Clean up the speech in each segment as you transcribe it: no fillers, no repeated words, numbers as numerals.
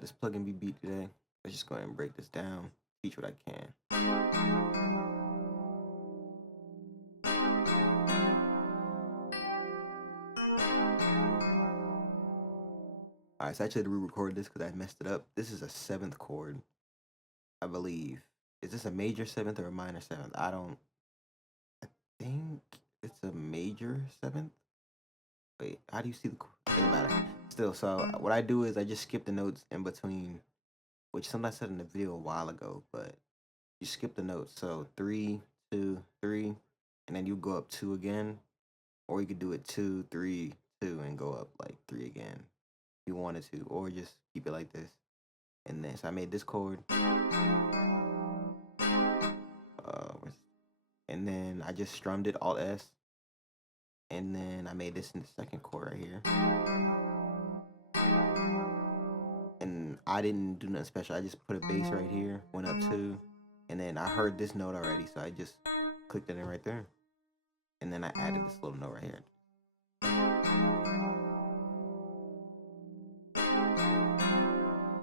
got this pluggnb beat today. Let's just go ahead and break this down, teach what I can. Alright, so I actually had to re-record this because I messed it up. This is a 7th chord, I believe. Is this a major 7th or a minor 7th? I think it's a major 7th. Wait, how do you see the chord? Doesn't matter. Still, so what I do is I just skip the notes in between, which something I said in the video a while ago, but you skip the notes. So 3, 2, 3, and then you go up 2 again, or you could do it 2, 3, 2, and go up like 3 again if you wanted to, or just keep it like this. And then so I made this chord, and then I just strummed it Alt S, and then I made this in the 2nd chord right here. And I didn't do nothing special. I just put a bass right here, went up 2, and then I heard this note already, so I just clicked it in right there. And then I added this little note right here.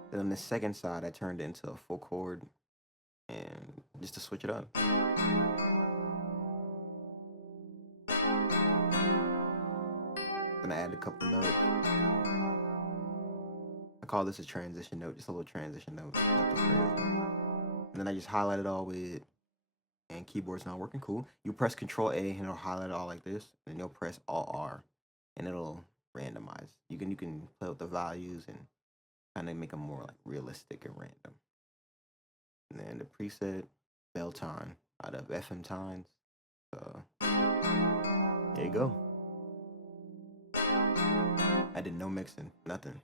Then on the 2nd side, I turned it into a full chord, and just to switch it up. Then I added a couple notes. I call this a transition note, just a little transition note. And then I just highlight it all with, and keyboard's not working, cool. You press Control A and it'll highlight it all like this, and then you'll press Alt R, and it'll randomize. You can play with the values and kind of make them more like realistic and random. And then the preset, bell time out of FM Times. So there you go. I did no mixing, nothing.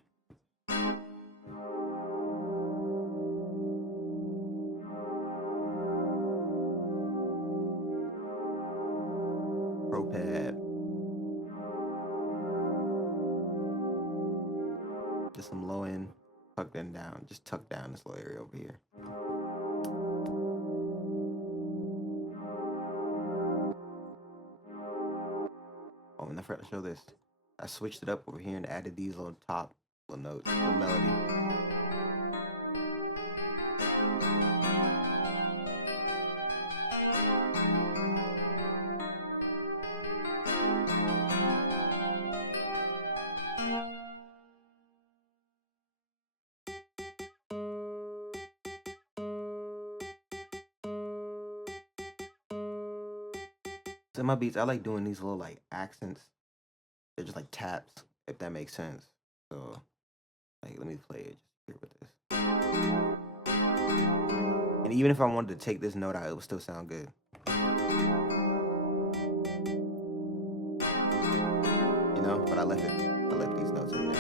Pro pad. Just some low end, tuck them down. Just tuck down this little area over here. Oh, and I forgot to show this. I switched it up over here and added these little top little notes, little melody. So in my beats, I like doing these little like accents. They're just like taps, if that makes sense. So, like, let me play it just here with this. And even if I wanted to take this note out, it would still sound good. You know, but I left these notes in there.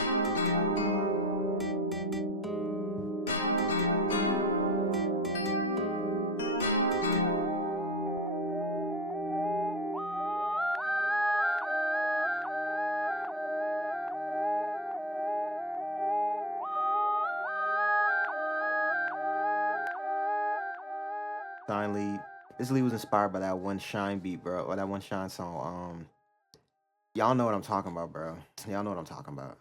Shine lead. This lead was inspired by that one Shine beat, bro, or that one Shine song. Y'all know what I'm talking about, bro. Y'all know what I'm talking about.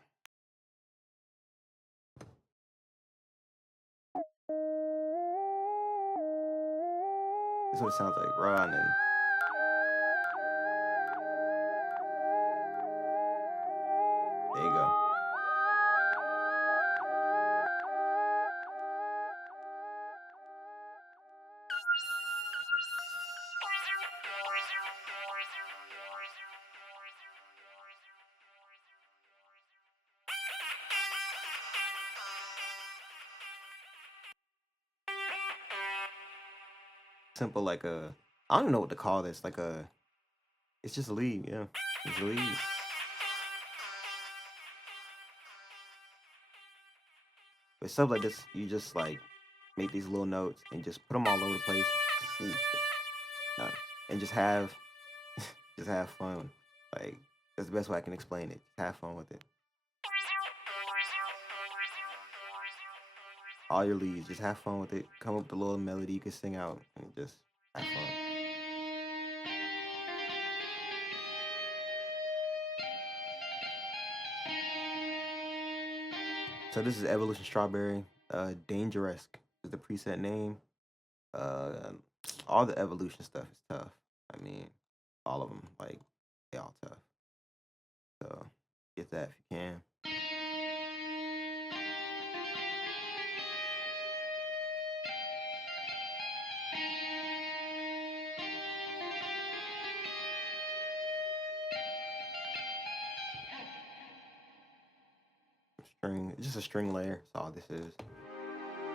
This is what it sounds like, running. There you go. Simple, like a, I don't even know what to call this. Like a, it's just a lead, yeah. It's a lead. With stuff like this, you just like make these little notes and just put them all over the place. Ooh, no. And just have fun. Like, that's the best way I can explain it. Have fun with it. All your leads, just have fun with it. Come up with a little melody you can sing out and just have fun. So this is Evolution Strawberry. Dangerous is the preset name. All the evolution stuff is tough. I mean, all of them, like, they all tough. So get that if you can. String, just a string layer. That's all this is.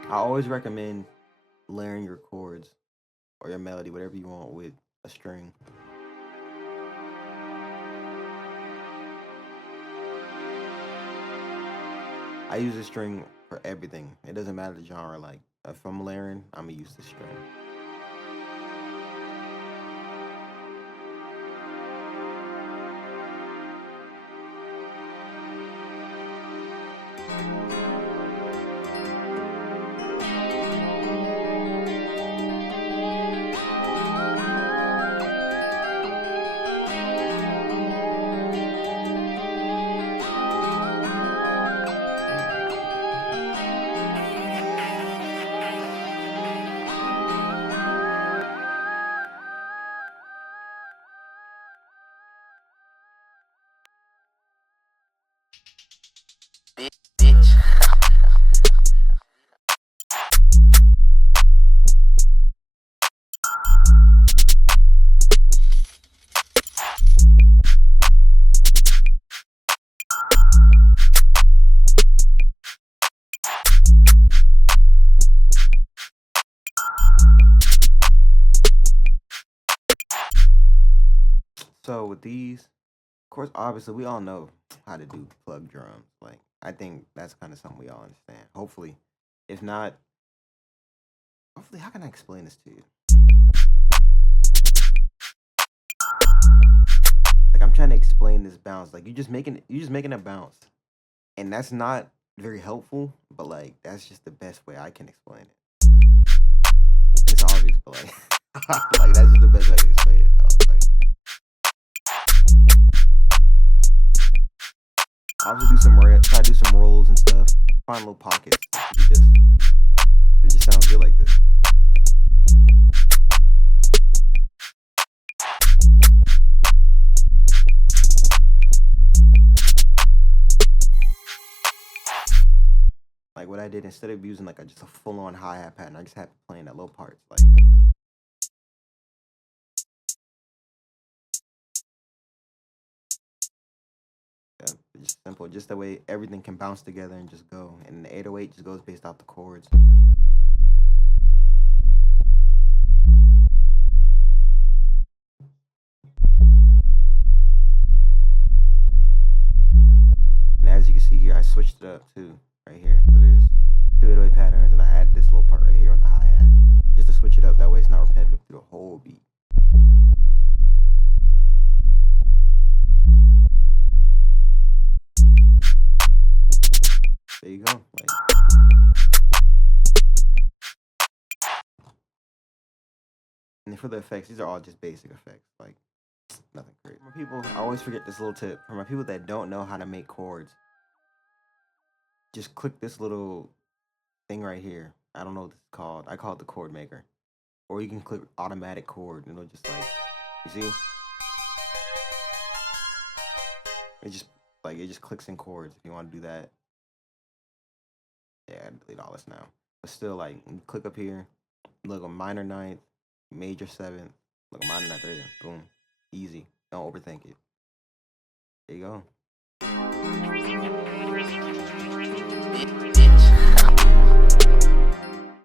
I always recommend layering your chords or your melody, whatever you want, with a string. I use a string for everything. It doesn't matter the genre. Like, if I'm layering, I'm gonna use the string. So with these, of course, obviously we all know how to do plug drums. Like, I think that's kind of something we all understand. Hopefully, if not, hopefully, how can I explain this to you? Like, I'm trying to explain this bounce. Like, you just making a bounce, and that's not very helpful. But like, that's just the best way I can explain it. It's obvious, but like, like that's just the best way I can explain it. Like, obviously try to do some rolls and stuff. Find little pockets. It just sounds good like this. Like, what I did, instead of using like just a full-on hi-hat pattern, I just had playing that little parts. Like, yeah, it's just simple. Just that way everything can bounce together and just go. And the 808 just goes based off the chords. And as you can see here, I switched it up too, right here. So there's two 808 patterns, and I added this little part right here on the hi-hat, just to switch it up. That way it's not repetitive through the whole beat. There you go. Like, and for the effects, these are all just basic effects. Like, nothing crazy. For people, I always forget this little tip. For my people that don't know how to make chords, just click this little thing right here. I don't know what this is called. I call it the chord maker. Or you can click automatic chord, and it'll just, like, you see? It just clicks in chords if you want to do that. Yeah, I delete all this now. But still, like, you click up here, look a minor ninth, major seventh, look a minor ninth right here. Boom. Easy. Don't overthink it. There you go.